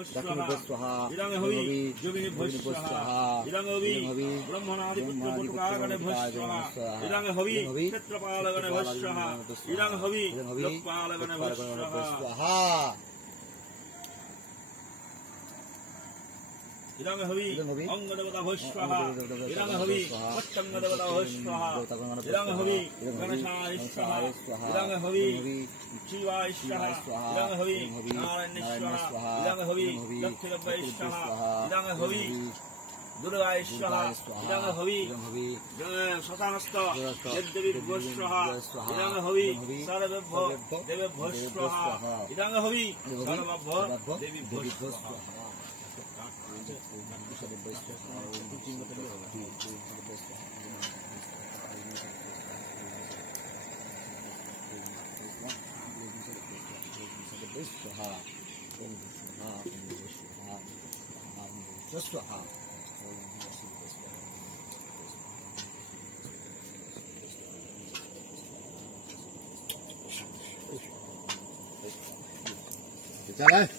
दक्षिणभ्यः स्वाहा इदं हवि योगिभ्यः स्वाहा इदं हवि ब्रह्मणादिपुत्रपुत्रकागणभ्यः स्वाहा इदं हवि क्षेत्रपालगणभ्यः स्वाहा इदं हवि लोकपालगणभ्यः स्वाहा इदं हवि अंगदेवताभ्यः स्वाहा इदं हवि सत्संगदेवताभ्यः स्वाहा इदं हवि गणेशाय स्वाहा इदं हवि शिवाय स्वाहा इदं हवि नारायणाय स्वाहा इदं हवि दक्षिणभ्याय स्वाहा इदं हवि दुर्गाय स्वाहा इदं हवि शतानस्त यद्देवीभ्यः स्वाहा इदं हवि सर्वेभ्यो देवेभ्यः स्वाहा इदं हवि सर्वेभ्यो देवीभ्यः स्वाहा Wait.